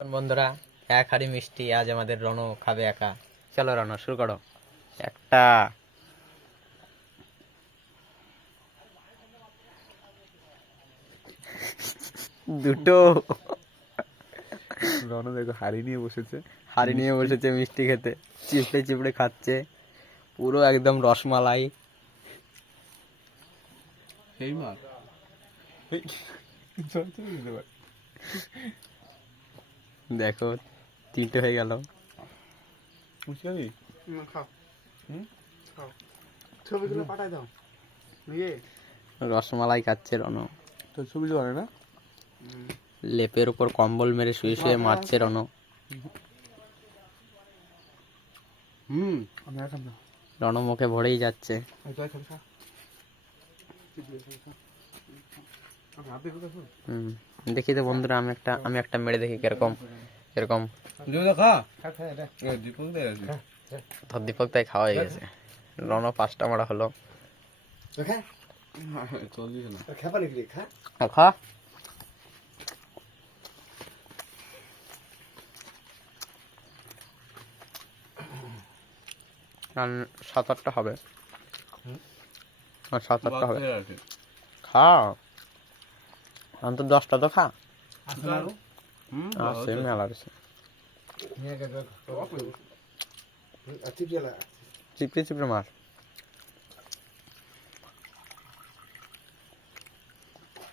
বন্ধুরা, এক হাঁড়ি মিষ্টি আজ আমাদের রণ খাবে একা। চলো রণ, শুরু করো। একটা, দুটো, রণ দেখো হাড়ি নিয়ে বসেছে। হাঁড়ি নিয়ে বসেছে মিষ্টি খেতে, চিপড়ে চিপড়ে খাচ্ছে, পুরো একদম রসমালাই। এই মা দেখো, তিনটে হয়ে গেল। ছবিগুলো পাঠাই দাও। রসমালাই খাচ্ছে রণ, তো ছবি দেওয়া না। লেপের উপর কম্বল মেরে শুয়ে শুয়ে মারছে রণ। আমি আর খাব না। রণ মুখে ভরেই যাচ্ছে। দেখি তো বন্ধুরা, আমি একটা মেরে দেখি কিরকম কিরকম। ধর দীপক তাই খাওয়া হয়ে গেছে। রণ 5টা মারা হলো। খা। আর 7-8টা হবে, আর 7-8টা হবে। খা, অন্তত 10টা তো খা। আছে মেলা আছে। চিপড়ে চিপড়ে মার।